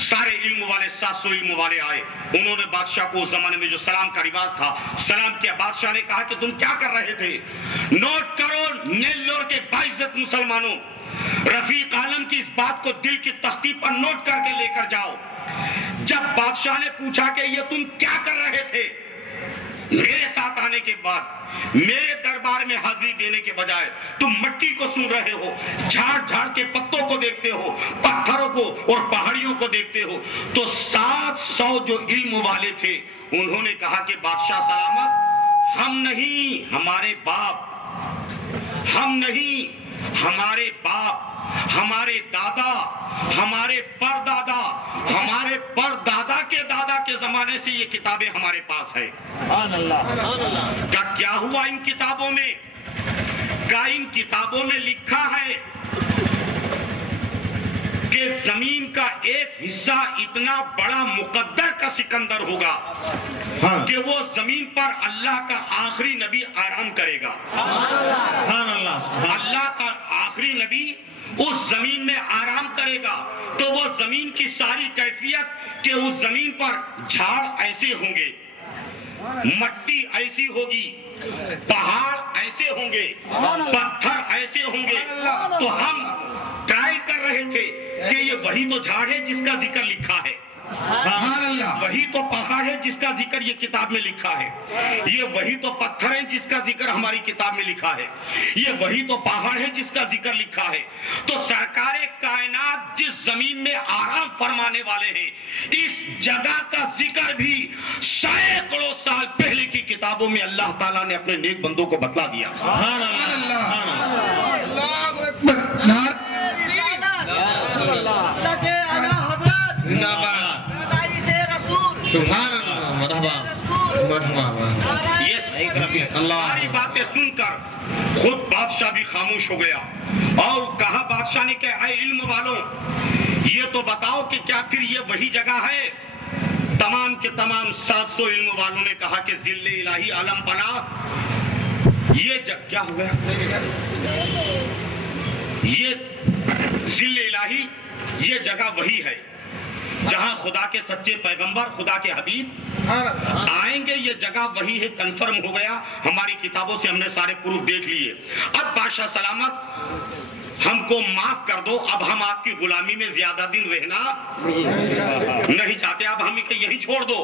سارے علم والے 700 علم والے آئے. انہوں نے بادشاہ کو اس زمانے میں جو سلام کا رواج تھا سلام کیا. بادشاہ نے کہا کہ تم کیا کر رہے تھے؟ نوٹ کرو نیلور کے باعزت مسلمانوں، رفیق عالم کی اس بات کو دل کی تختی پر نوٹ کر کے لے کر جاؤ. جب بادشاہ نے پوچھا کہ یہ تم کیا کر رہے تھے، میرے ساتھ آنے کے بعد میرے دربار میں حاضری دینے کے بجائے تم مٹی کو سن رہے ہو، جھاڑ جھاڑ کے پتوں کو دیکھتے ہو، پتھروں کو اور پہاڑیوں کو دیکھتے ہو. تو 700 جو علم والے تھے انہوں نے کہا کہ بادشاہ سلامت، ہم نہیں، ہمارے باپ، ہم نہیں، ہمارے باپ، ہمارے دادا، ہمارے پردادا، ہمارے پردادا کے دادا کے زمانے سے یہ کتابیں ہمارے پاس ہے. کیا ہوا ان کتابوں میں؟ ان کتابوں میں لکھا ہے کہ زمین کا ایک حصہ اتنا بڑا مقدر کا سکندر ہوگا کہ وہ زمین پر اللہ کا آخری نبی آرام کرے گا. اللہ کا آخری نبی اس زمین میں آرام کرے گا تو وہ زمین کی ساری کیفیت کہ اس زمین پر جھاڑ ایسے ہوں گے، مٹی ایسی ہوگی، پہاڑ ایسے ہوں گے، پتھر ایسے ہوں گے. تو ہم ٹرائی کر رہے تھے کہ یہ وہی تو جھاڑ ہے جس کا ذکر لکھا ہے، وہی تو پہاڑ ہے جس کا ذکر یہ کتاب میں لکھا ہے، یہ وہی تو پتھر ہے جس کا ذکر ہماری کتاب میں لکھا ہے، یہ وہی تو پہاڑ ہے جس کا ذکر لکھا ہے. تو سرکار کائنات جس زمین میں آرام فرمانے والے ہیں، اس جگہ کا ذکر بھی سینکڑوں سال پہلے کی کتابوں میں اللہ تعالیٰ نے اپنے نیک بندوں کو بتلا دیا. سبحان اللہ، مرحبا. یہ ساری باتیں سن کر خود بادشاہ بھی خاموش ہو گیا اور کہا بادشاہ نے کہ اے علم والوں، یہ تو بتاؤ کہ کیا پھر یہ وہی جگہ ہے؟ تمام کے تمام 700 علم والوں نے کہا کہ ذل الہی عالم پناہ، یہ جگہ کیا ہو گیا؟ یہ ذل الہی، یہ جگہ وہی ہے جہاں خدا کے سچے پیغمبر، خدا کے حبیب آئیں گے. یہ جگہ وہی ہے، کنفرم ہو گیا. ہماری کتابوں سے ہم نے سارے پروف دیکھ لیے. اب بادشاہ سلامت ہم کو معاف کر دو، اب ہم آپ کی غلامی میں زیادہ دن رہنا نہیں چاہتے، اب ہم یہی چھوڑ دو.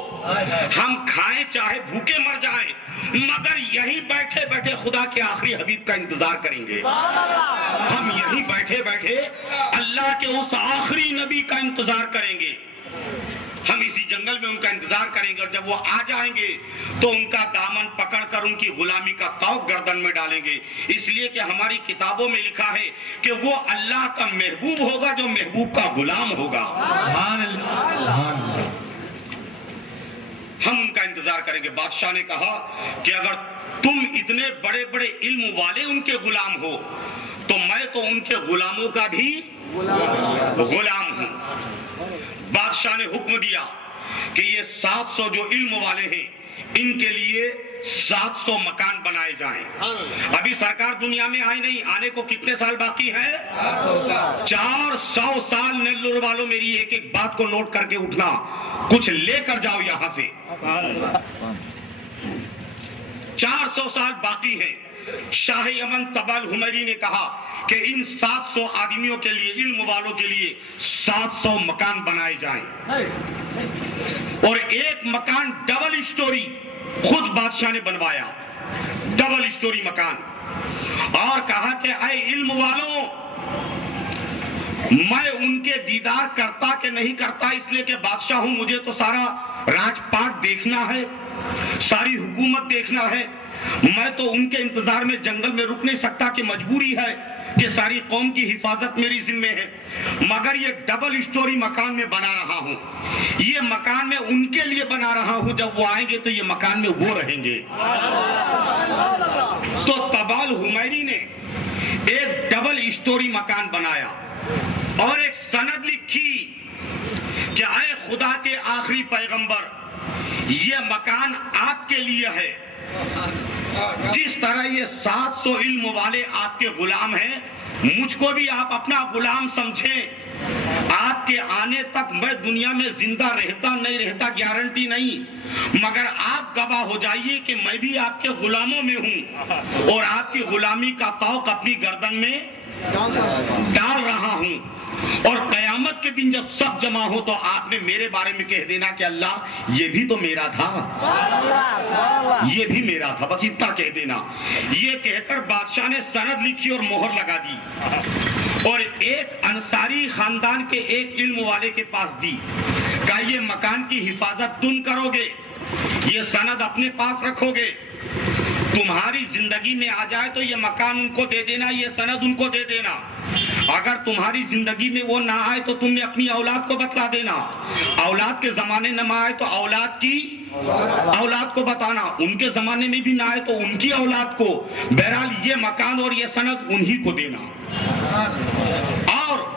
ہم کھائیں چاہے بھوکے مر جائیں مگر یہی بیٹھے بیٹھے خدا کے آخری حبیب کا انتظار کریں گے. ہم یہی بیٹھے بیٹھے اللہ کے اس آخری نبی کا انتظار کریں گے. ہم اسی جنگل میں ان کا انتظار کریں گے اور جب وہ آ جائیں گے تو ان کا دامن پکڑ کر ان کی غلامی کا طوق گردن میں ڈالیں گے. اس لیے کہ ہماری کتابوں میں لکھا ہے کہ وہ اللہ کا محبوب ہوگا جو محبوب کا غلام ہوگا. ہم ان کا انتظار کریں گے. بادشاہ نے کہا کہ اگر تم اتنے بڑے بڑے علم والے ان کے غلام ہو تو میں تو ان کے غلاموں کا بھی غلام ہوں. بادشاہ نے حکم دیا کہ یہ 700 جو علم والے ہیں ان کے لیے 700 مکان بنائے جائیں. ابھی سرکار دنیا میں آئی نہیں، آنے کو کتنے سال باقی ہے؟ 400 سال. نیلور والوں میری ایک ایک بات کو نوٹ کر کے اٹھنا، کچھ لے کر جاؤ یہاں سے. 400 سال باقی ہے. شاہ یمن طبع الحمیری نے کہا کہ ان 700 آدمیوں کے لیے، علم والوں کے لیے 700 مکان بنائے جائیں اور ایک مکان ڈبل اسٹوری خود بادشاہ نے بنوایا، ڈبل اسٹوری مکان. اور کہا کہ اے علم والوں، میں ان کے دیدار کرتا کہ نہیں کرتا اس لیے کہ بادشاہ ہوں، مجھے تو سارا راج پاٹ دیکھنا ہے، ساری حکومت دیکھنا ہے. میں تو ان کے انتظار میں جنگل میں رک نہیں سکتا کہ مجبوری ہے کہ ساری قوم کی حفاظت میری ذمہ ہے. مگر یہ ڈبل اسٹوری مکان میں بنا رہا ہوں، یہ مکان میں ان کے لیے بنا رہا ہوں، جب وہ آئیں گے تو یہ مکان میں وہ رہیں گے. تو طبع الحمیری نے ایک ڈبل اسٹوری مکان بنایا اور ایک سند لکھی کہ اے خدا کے آخری پیغمبر، یہ مکان آپ کے لیے ہے. جس طرح یہ 700 علم والے آپ کے غلام ہیں، मुझको भी आप अपना गुलाम समझें। आपके आने तक मैं दुनिया में जिंदा रहता नहीं रहता गारंटी नहीं, मगर आप गवाह हो जाइए कि मैं भी आपके गुलामों में हूं और आपकी गुलामी का तौक अपनी गर्दन में डाल रहा हूं। और कयामत के दिन जब सब जमा हो तो आपने मेरे बारे में कह देना कि अल्लाह ये भी तो मेरा था, ये भी मेरा था, बस इतना कह देना। ये कहकर बादशाह ने सनद लिखी और मोहर लगा दी और एक अंसारी खानदान के एक इल्म वाले के पास दी। कहा ये मकान की हिफाजत तुम करोगे, ये सनद अपने पास रखोगे, तुम्हारी जिंदगी में आ जाए तो ये मकान उनको दे देना, ये सनद उनको दे देना। अगर तुम्हारी जिंदगी में वो ना आए तो तुमने अपनी औलाद को बतला देना, औलाद के जमाने न आए तो औलाद को बताना, उनके जमाने में भी ना आए तो उनकी औलाद को। बहरहाल ये मकान और ये सनद उन्हीं को देना। और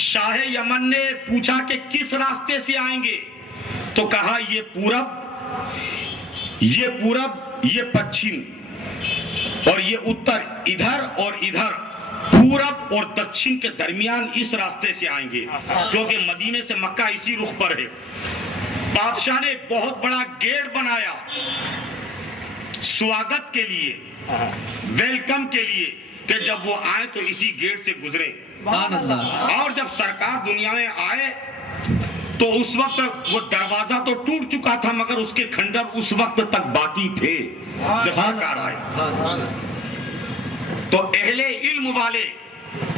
शाह यमन ने पूछा कि किस रास्ते से आएंगे, तो कहा ये पूरब, ये पश्चिम और ये उत्तर, इधर और इधर, पूरब और दक्षिण के दरमियान इस रास्ते से आएंगे, क्योंकि मदीने से मक्का इसी रुख पर है। बादशाह ने एक बहुत बड़ा गेट बनाया स्वागत के लिए, वेलकम के लिए, कि जब वो आए तो इसी गेट से गुजरे। और जब सरकार दुनिया में आए तो उस वक्त वो दरवाजा तो टूट चुका था, मगर उसके खंडर उस वक्त तक बाकी थे जब सरकार आए। तो अहले इल्म वाले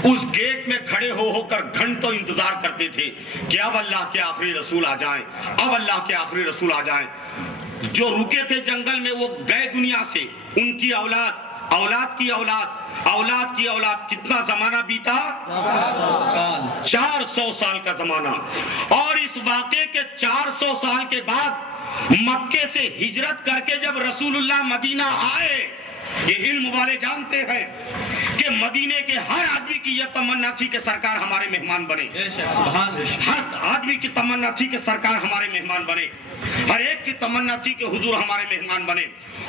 उस गेट में खड़े होकर घंटों इंतजार करते थे कि अब अल्लाह के आखिरी रसूल आ जाएं, अब अल्लाह के आखिरी रसूल आ जाएं। जो रुके थे जंगल में वो गए दुनिया से, उनकी औलाद, औलाद की औलाद, औलाद की औलाद, कितना जमाना बीता? 400 साल का जमाना। और इस वाक़े के 400 साल के बाद मक्के से हिजरत करके जब रसूलुल्लाह मदीना आए, ये इल्म वाले जानते हैं कि मदीने के हर आदमी की यह तमन्ना थी कि सरकार हमारे मेहमान बने, हर आदमी की तमन्ना थी कि सरकार हमारे मेहमान बने, हर एक की तमन्ना थी कि हुजूर हमारे मेहमान बने।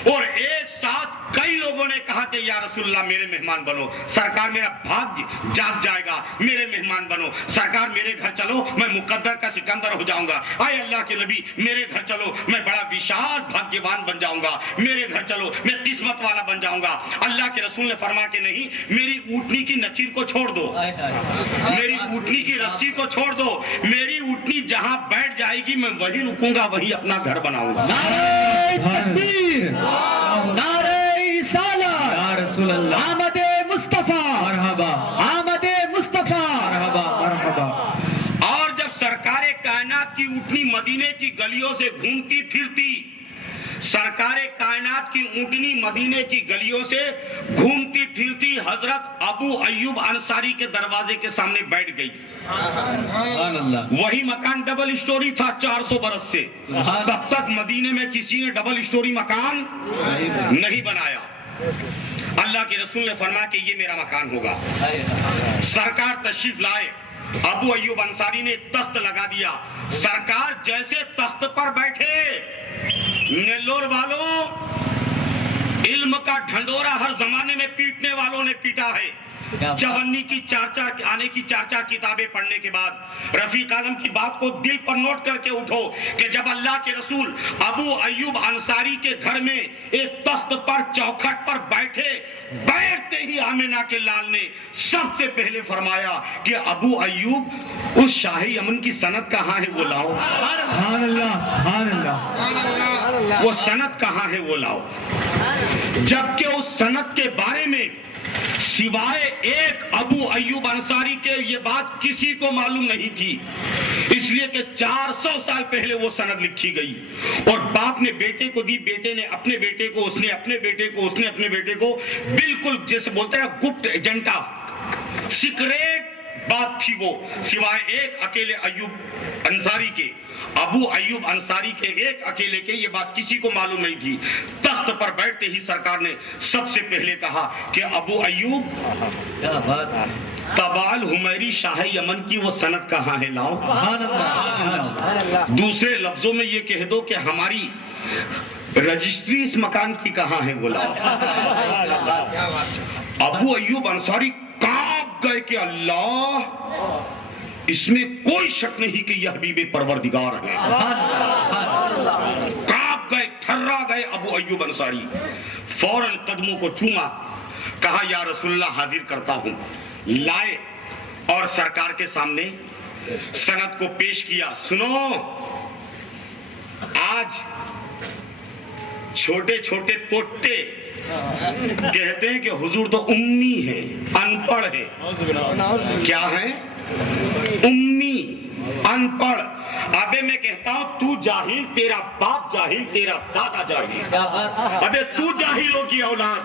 और एक साथ कई लोगों ने कहा कि या रसूलुल्लाह मेरे मेहमान बनो, सरकार मेरा भाग्य जाग जाएगा, मेरे मेहमान बनो, सरकार मेरे घर चलो, मैं मुकद्दर का सिकंदर हो जाऊंगा, आए अल्लाह के नबी मेरे घर चलो, मैं बड़ा विशाल भाग्यवान बन जाऊंगा, मेरे घर चलो, मैं किस्मत वाला बन जाऊंगा। अल्लाह के रसूल ने फरमा के नहीं, मेरी ऊँटनी की नकीर को छोड़ दो, मेरी ऊँटनी की रस्सी को छोड़ दो, मेरी ऊँटनी जहां बैठ जाएगी मैं वही रुकूंगा, वही अपना घर बनाऊंगा। तकबीर, नारे रिसालत, या रसूल अल्लाह, आमदे मुस्तफा, मरहबा, आमदे मुस्तफा, मरहबा, मरहबा। और जब सरकारे कायनात की ऊँटनी मदीने की गलियों से घूमती फिरती, सरकारे कायनात की ऊँटनी मदीने की गलियों से घूमती फिरती हजरत अबू अय्यूब अंसारी के दरवाजे के सामने बैठ गई। वही मकान डबल स्टोरी था 400 बरस से, तब तक मदीने में किसी ने डबल स्टोरी मकान नहीं बनाया। अल्लाह के रसूल ने फरमाया कि ये मेरा मकान होगा। सरकार तशरीफ लाए, अबू अय्यूब अंसारी ने तख्त लगा दिया। सरकार जैसे तख्त पर बैठे, नेल्लोर वालों, इल्म का ढंडोरा हर जमाने में पीटने वालों ने पीटा है। चवन्नी की चार चार किताबें पढ़ने के बाद रफीक आलम की बात को दिल पर नोट करके उठो कि जब अल्लाह के रसूल अबू अय्यूब अंसारी के घर में एक तख्त पर चौखट पर बैठते ही आमिना के लाल ने सबसे पहले फरमाया कि अबू अय्यूब उस शाही यमन की सनद कहाँ है वो लाओ। सुभान अल्लाह, सुभान अल्लाह। वो सनद कहाँ है वो लाओ। जबकि उस सनद के बारे में सिवाय एक अबू अय्यूब अंसारी के ये बात किसी को मालूम नहीं थी, इसलिए कि 400 साल पहले वो सनद लिखी गई और बाप ने बेटे को दी, बेटे ने अपने बेटे को, उसने अपने बेटे को, उसने अपने बेटे को, बिल्कुल जैसे बोलते हैं गुप्त एजेंडा, सीक्रेट बात थी वो, सिवाय एक अकेले अय्यूब अंसारी के, अबू अय्यूब अंसारी के एक अकेले के ये बात किसी को मालूम नहीं थी। तख्त पर बैठते ही सरकार ने सबसे पहले कहा कि अबू अय्यूब, तबाल हुमैरी शाह यमन की वो सनद कहाँ है लाओ। दूसरे लफ्जों में ये कह दो कि हमारी रजिस्ट्री इस मकान की कहाँ है वो लाओ। अबू अय्यूब अंसारी गए कि अल्लाह, इसमें कोई शक नहीं कि यह हबीब परवरदिगार है। कांप गए, थर्रा गए अबू अय्यूब अंसारी। फौरन कदमों को चूमा, कहा या रसूलल्लाह हाजिर करता हूं। लाए और सरकार के सामने सनद को पेश किया। सुनो, आज छोटे छोटे पोट्टे कहते हैं कि हुजूर तो उम्मी है, अनपढ़ है। क्या है? उम्मी, अनपढ़। अबे मैं कहता हूं तू जाहिल, तेरा बाप जाहिल, तेरा दादा जाहिल। अबे तू जाहिलों की औलाद,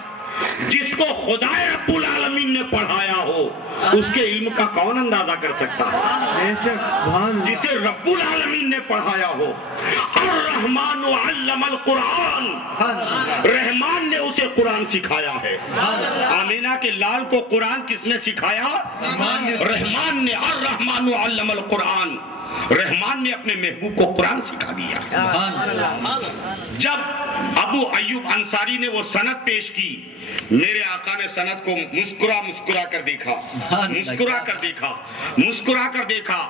जिसको खुदाए रब्बुल आलमीन ने पढ़ाया हो उसके इल्म का कौन अंदाजा कर सकता है? जिसे रब्बुल आलमीन ने पढ़ाया हो। अर्रहमान अल्लमल कुरान, रहमान ने उसे कुरान सिखाया है। आमीना के लाल को कुरान किसने सिखाया? रहमान ने। अर्रहमान अल्लमल कुरान, रहमान ने अपने महबूब को कुरान सिखा दिया। जब अबू अय्यूब अंसारी ने वो सनद पेश की, मेरे आका ने सनद को मुस्कुरा कर देखा, मुस्कुरा कर देखा।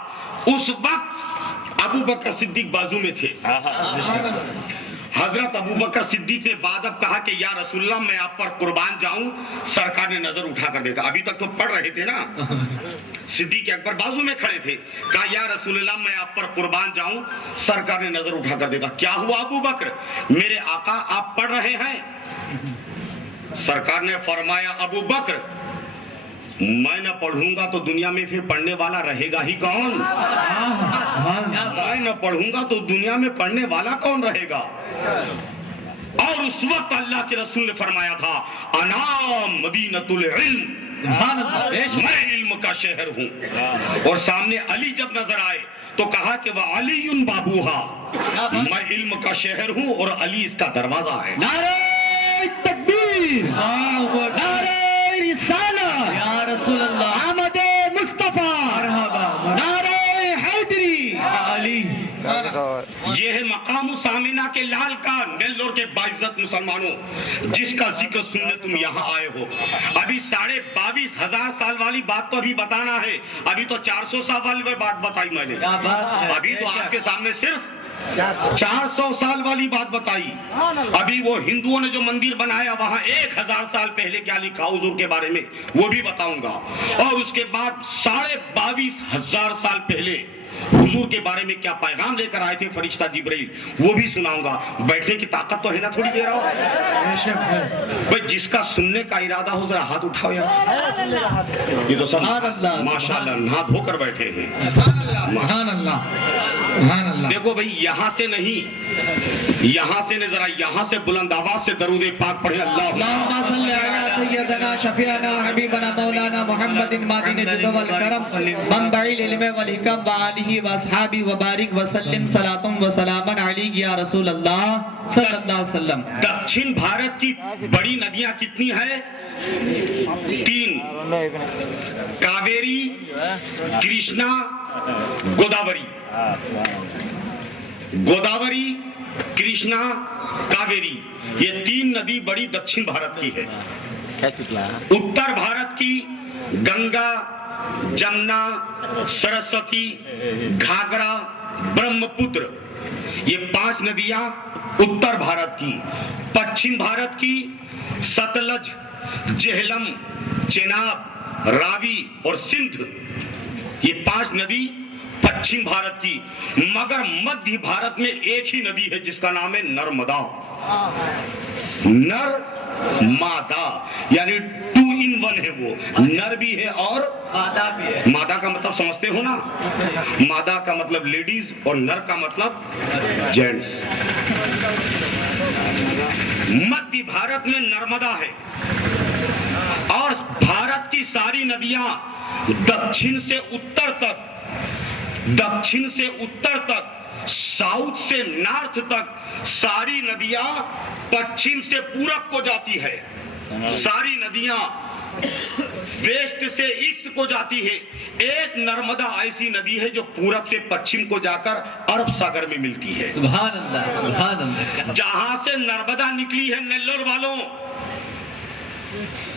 उस वक्त अबू बकर सिद्दीक बाजू में थे। हजरत अबू बकर सिद्दीक ने बाद अब कहा कि या रसूलल्लाह मैं आप पर कुर्बान जाऊं। सरकार ने नजर उठा कर देखा, अभी तक तो पढ़ रहे थे ना। सिद्दीक अकबर बाजू में खड़े थे, कहा या रसूलल्लाह मैं आप पर कुर्बान जाऊं। सरकार ने नजर उठा कर देखा, क्या हुआ अबू बकर? मेरे आका आप पढ़ रहे हैं। सरकार ने फरमाया अबू बकर, मैं न पढ़ूंगा तो दुनिया में फिर पढ़ने वाला रहेगा ही कौन? मैं न पढ़ूंगा तो दुनिया में पढ़ने वाला कौन रहेगा? और उस वक्त अल्लाह के रसूल ने फरमाया था, अना मदीनतुल इल्म, मैं इल्म का शहर हूँ। और सामने अली जब नजर आए तो कहा कि वह अलीयुन बाबूहा, मैं इल्म का शहर हूँ और अली इसका दरवाजा है। नारे तकबीर, नारे रिसालत, या रसूल अल्लाह, आमदे मुस्तफा, नारे हैदरी, अली। ये है मकाम सामिना के लाल का, नेल्लोर के बाइज्जत मुसलमानों, जिसका जिक्र सुनने तुम यहाँ आए हो। अभी 22,500 साल वाली बात तो अभी बताना है। अभी तो 400 साल वाली बात बताई मैंने। अभी तो आपके सामने सिर्फ 400 साल वाली बात बताई। अभी वो हिंदुओं ने जो मंदिर बनाया वहां 1000 साल पहले क्या लिखा हुजूर के बारे में वो भी बताऊंगा। और उसके बाद 22,500 साल पहले हुजूर के बारे में क्या पैगाम लेकर आए थे फरिश्ता जिब्राइल, वो भी सुनाऊंगा। बैठने की ताकत तो है ना थोड़ी देर? भाई जिसका सुनने का इरादा हो जरा हाथ उठाओ यार। ये तो सब माशाल्लाह नहा धोकर बैठे हैं। देखो भाई, यहाँ से नहीं, यहाँ से नहीं, जरा यहाँ से बुलंद आवाज से दरूद पाक पढ़े। अल्लाहुम्मा सल्ली अला सय्यदना शफीअना हबीबना मौलाना मुहम्मदिन मादिन जुदवल करम मंबइल इल्म वल हिकम व आलिहि व अस्हाबी व बारिक व सल्लिम सलातुम व सलामन अलैहि या रसूल अल्लाह सल्लल्लाहु अलैहि वसल्लम। दक्षिण भारत की बड़ी नदियां कितनी है? 3, कावेरी, कृष्णा, गोदावरी। गोदावरी, कृष्णा, कावेरी, ये 3 नदी बड़ी दक्षिण भारत की है। उत्तर भारत की गंगा, जमुना, सरस्वती, घाघरा, ब्रह्मपुत्र, ये 5 नदियां उत्तर भारत की। पश्चिम भारत की सतलज, झेलम, चेनाब, रावी और सिंध, ये 5 नदी पश्चिम भारत की। मगर मध्य भारत में एक ही नदी है जिसका नाम है नर्मदा। नर्मदा यानी 2 in 1 है वो, नर भी है और मादा भी है। मादा का मतलब समझते हो ना? मादा का मतलब लेडीज और नर का मतलब जेंट्स। मध्य भारत में नर्मदा है और भारत की सारी नदियां दक्षिण से उत्तर तक, साउथ से नॉर्थ तक सारी नदियां पश्चिम से पूरब को जाती है। सारी नदियां वेस्ट से ईस्ट को जाती है। एक नर्मदा ऐसी नदी है जो पूरब से पश्चिम को जाकर अरब सागर में मिलती है। सुभान अल्लाह, सुभान अल्लाह। जहां से नर्मदा निकली है नेल्लोर वालों,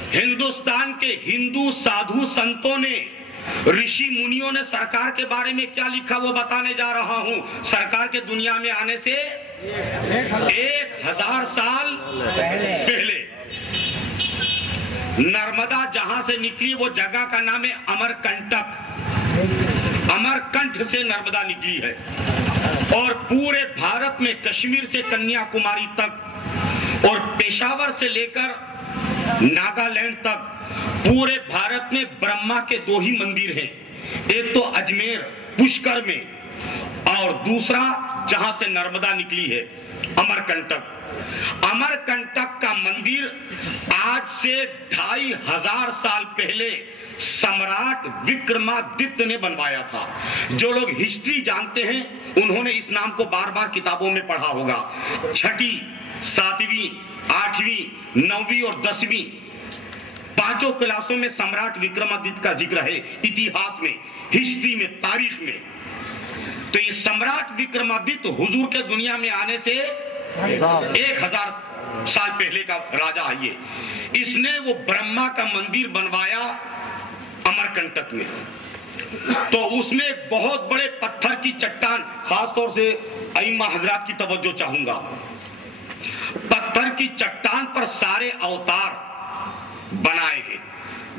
हिंदुस्तान के हिंदू साधु संतों ने, ऋषि मुनियों ने सरकार के बारे में क्या लिखा वो बताने जा रहा हूं। सरकार के दुनिया में आने से 1000 साल पहले नर्मदा जहां से निकली वो जगह का नाम है अमरकंटक। अमरकंठ से नर्मदा निकली है और पूरे भारत में कश्मीर से कन्याकुमारी तक और पेशावर से लेकर नागालैंड तक पूरे भारत में ब्रह्मा के 2 ही मंदिर हैं। एक तो अजमेर पुष्कर में और दूसरा जहां से नर्मदा निकली है अमरकंटक। अमरकंटक का मंदिर आज से 2500 साल पहले सम्राट विक्रमादित्य ने बनवाया था। जो लोग हिस्ट्री जानते हैं उन्होंने इस नाम को बार बार किताबों में पढ़ा होगा। 6ठी, 7वीं, 8वीं, 9वीं और 10वीं 5 क्लासों में सम्राट विक्रमादित्य का जिक्र है, इतिहास में, हिस्ट्री में, तारीख में। तो ये सम्राट विक्रमादित्य हुजूर के दुनिया में आने से 1000 साल पहले का राजा है ये। इसने वो ब्रह्मा का मंदिर बनवाया अमरकंटक में। तो उसमें बहुत बड़े पत्थर की चट्टान, खासतौर से अइम्मा हजरात की तवज्जो चाहूंगा। पत्थर की चट्टान पर सारे अवतार बनाए हैं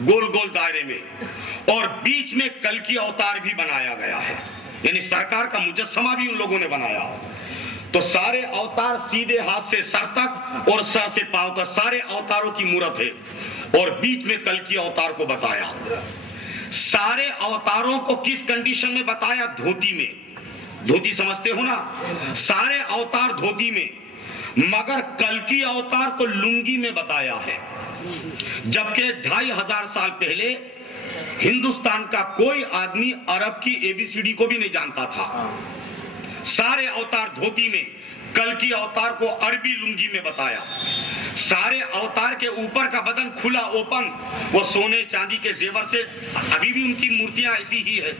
गोल गोल दायरे में और बीच में कल्कि अवतार भी बनाया गया है, यानी सरकार का मुजस्समा भी उन लोगों ने बनाया। तो सारे अवतार सीधे हाथ से सर तक और सर से पांव तक सारे अवतारों की मूर्त है और बीच में कल्कि अवतार को बताया। सारे अवतारों को किस कंडीशन में बताया? धोती में। धोती समझते हो ना? सारे अवतार धोती में, मगर कल्कि अवतार को लुंगी में बताया है। जबकि 2500 साल पहले हिंदुस्तान का कोई आदमी अरब की ABCD को भी नहीं जानता था। सारे अवतार धोती में, कल्कि अवतार को अरबी लुंगी में बताया। सारे अवतार के ऊपर का बदन खुला, ओपन, वो सोने चांदी के जेवर से, अभी भी उनकी मूर्तियां ऐसी ही है,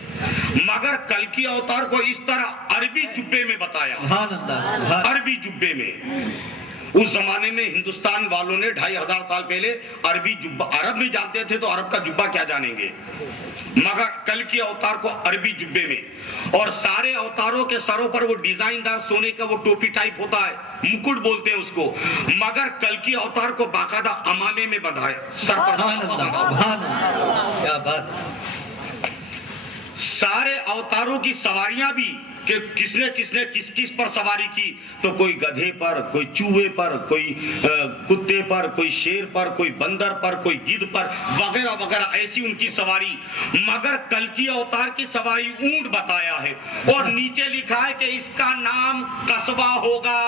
मगर कल्कि अवतार को इस तरह अरबी जुब्बे में बताया। अरबी जुब्बे में। उस जमाने में हिंदुस्तान वालों ने 2500 साल पहले अरबी जुब्बा, अरब नहीं जानते थे तो अरब का जुब्बा क्या जानेंगे, मगर कल्कि अवतार को अरबी जुब्बे में। और सारे अवतारों के सरों पर वो डिजाइनदार सोने का वो टोपी टाइप होता है, मुकुट बोलते हैं उसको, मगर कल्कि अवतार को बाकायदा अमामे में बंधा है, सर पर। सारे अवतारों की सवारियां भी कि किसने किसने किस किस पर सवारी की, तो कोई गधे पर, कोई चूहे पर, कोई कुत्ते पर, कोई शेर पर, कोई बंदर पर, कोई गिद्ध पर, वगैरह वगैरह, ऐसी उनकी सवारी। मगर कल्कि अवतार की सवारी ऊंट बताया है और नीचे लिखा है कि इसका नाम कस्बा होगा।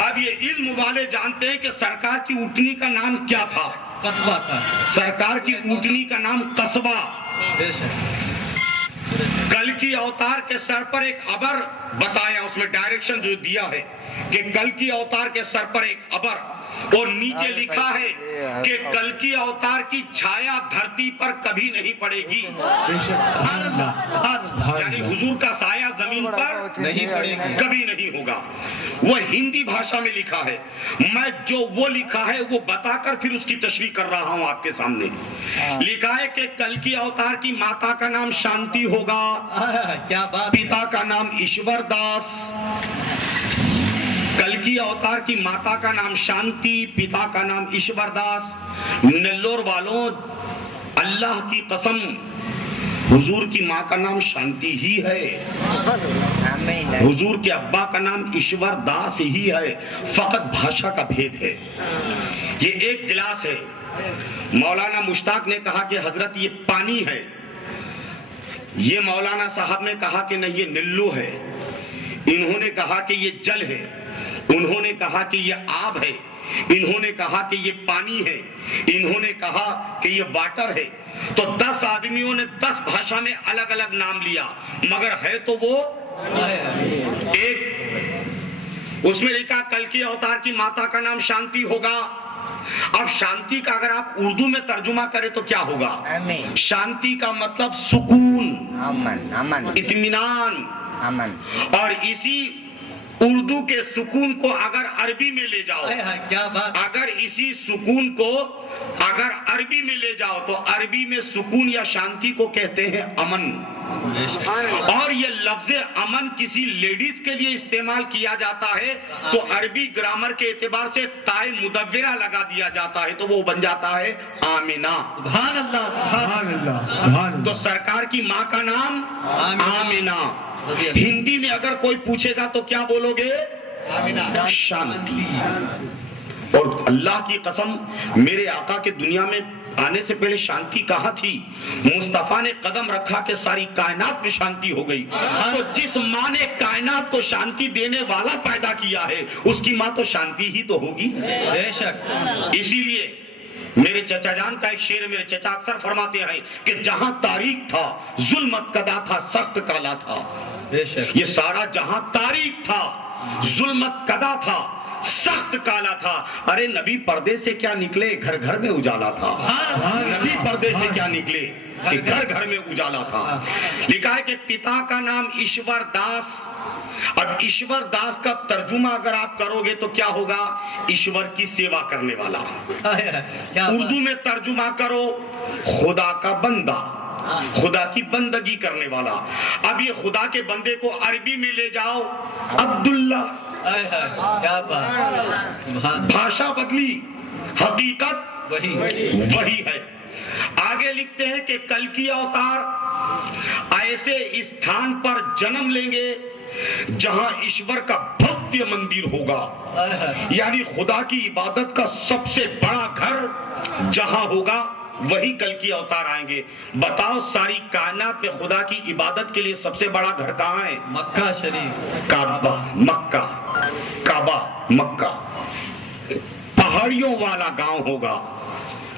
अब ये इल्म वाले जानते हैं कि सरकार की ऊँटनी का नाम क्या था? कस्बा था। सरकार की ऊँटनी का नाम कस्बा। कल्कि अवतार के सर पर एक अबर बताया, उसमें डायरेक्शन जो दिया है कि कल्कि अवतार के सर पर एक अबर, और नीचे लिखा है कि कल्कि अवतार की छाया धरती पर कभी नहीं पड़ेगी, यानी हुजूर का साया जमीन पर नहीं पड़ेगा, कभी नहीं होगा। वो हिंदी भाषा में लिखा है। मैं जो वो लिखा है वो बताकर फिर उसकी तशरीह कर रहा हूं आपके सामने। लिखा है कि कल्कि अवतार की माता का नाम शांति होगा, क्या बात, पिता का नाम ईश्वर दास। कल्कि अवतार की माता का नाम शांति, पिता का नाम ईश्वर दास। नेल्लोर वालों, अल्लाह की कसम, हुजूर की माँ का नाम शांति ही है, हुजूर के अब्बा का नाम ईश्वर दास ही है, फकत भाषा का भेद है। ये एक गिलास है। मौलाना मुश्ताक ने कहा कि हजरत ये पानी है, ये मौलाना साहब ने कहा कि नहीं ये नील्लू है, इन्होंने कहा कि ये जल है, उन्होंने कहा कि ये आब है, इन्होंने कहा कि ये पानी है, इन्होंने कहा कि ये वाटर है। तो 10 आदमियों ने 10 भाषा में अलग अलग नाम लिया, मगर है तो वो एक। उसमें लिखा कल्कि अवतार की माता का नाम शांति होगा। अब शांति का अगर आप उर्दू में तर्जुमा करें तो क्या होगा? शांति का मतलब सुकून, इत्मीनान, और इसी उर्दू के सुकून को अगर अरबी में ले जाओ, क्या बात। अगर इसी सुकून को अगर अरबी में ले जाओ तो अरबी में सुकून या शांति को कहते हैं अमन। और ये लफ्ज अमन किसी लेडीज के लिए इस्तेमाल किया जाता है तो अरबी ग्रामर के एतबार से ताए मुदव्विरा लगा दिया जाता है तो वो बन जाता है आमिना। सुभान अल्लाह, सुभान अल्लाह, सुभान तो सरकार की माँ का नाम आमिना। हिंदी में अगर कोई पूछेगा तो क्या बोलोगे? शांति। और अल्लाह की कसम, मेरे आका के दुनिया में आने से पहले शांति कहाँ थी? मुस्तफा ने कदम रखा कि सारी कायनात में शांति हो गई। तो जिस माँ ने कायनात को शांति देने वाला पैदा किया है उसकी माँ तो शांति ही तो होगी। बेशक। इसीलिए मेरे चचा जान का एक शेर है, मेरे चचा अक्सर फरमाते हैं कि जहां तारीख था जुल्मत कदा था, सख्त काला था। बेशक। ये सारा जहां तारीख था जुल्मत कदा था, सख्त काला था। अरे नबी पर्दे से क्या निकले, घर घर में उजाला था। नबी पर्दे से क्या निकले, घर घर में उजाला था। लिखा है कि पिता का नाम ईश्वर दास। अब ईश्वर दास का तर्जुमा अगर आप करोगे तो क्या होगा? ईश्वर की सेवा करने वाला। उर्दू में तर्जुमा करो खुदा का बंदा, खुदा की बंदगी करने वाला। अब ये खुदा के बंदे को अरबी में ले जाओ अब्दुल्ला। क्या बात। भाषा बदली, हकीकत वही है। आगे लिखते हैं कि कल की अवतार ऐसे स्थान पर जन्म लेंगे जहां ईश्वर का भव्य मंदिर होगा, यानी खुदा की इबादत का सबसे बड़ा घर जहां होगा वही कल की अवतार आएंगे। बताओ सारी कायनात में खुदा की इबादत के लिए सबसे बड़ा घर कहाँ है? मक्का शरीफ। काबा, मक्का, काबा, मक्का। पहाड़ियों वाला गांव होगा।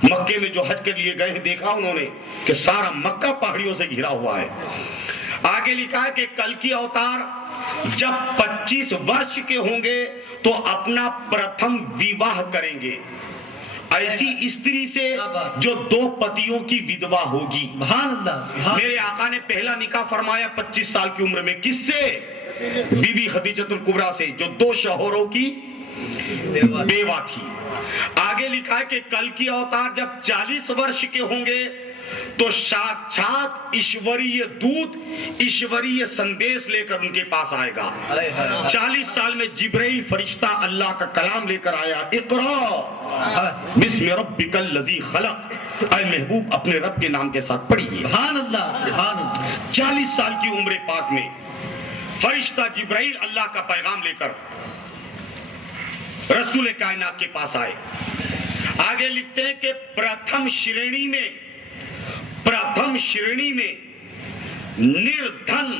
मक्के में जो हज के लिए गए देखा उन्होंने कि सारा मक्का पहाड़ियों से घिरा हुआ है। आगे लिखा है कि कल की अवतार जब 25 वर्ष के होंगे तो अपना प्रथम विवाह करेंगे ऐसी स्त्री से जो 2 पतियों की विधवा होगी। मेरे आका ने पहला निकाह फरमाया 25 साल की उम्र में। किससे? बीबी खदीजतुल कुबरा से, जो 2 शौहरों की बेवा थी। आगे लिखा है कि कल की अवतार जब 40 वर्ष के होंगे तो साक्षात ईश्वरीय दूत ईश्वरीय संदेश लेकर उनके पास आएगा। 40 साल में जिब्राइल फरिश्ता अल्लाह का कलाम लेकर आया, इक़रा बिस्मि रब्बिकल लज़ी खलक़। ऐ महबूब अपने रब के नाम के साथ पढ़िए। 40 साल की उम्र पाक में फरिश्ता जिब्राइल अल्लाह का पैगाम लेकर रसूल कायनात के पास आए। आगे लिखते हैं कि प्रथम श्रेणी में निर्धन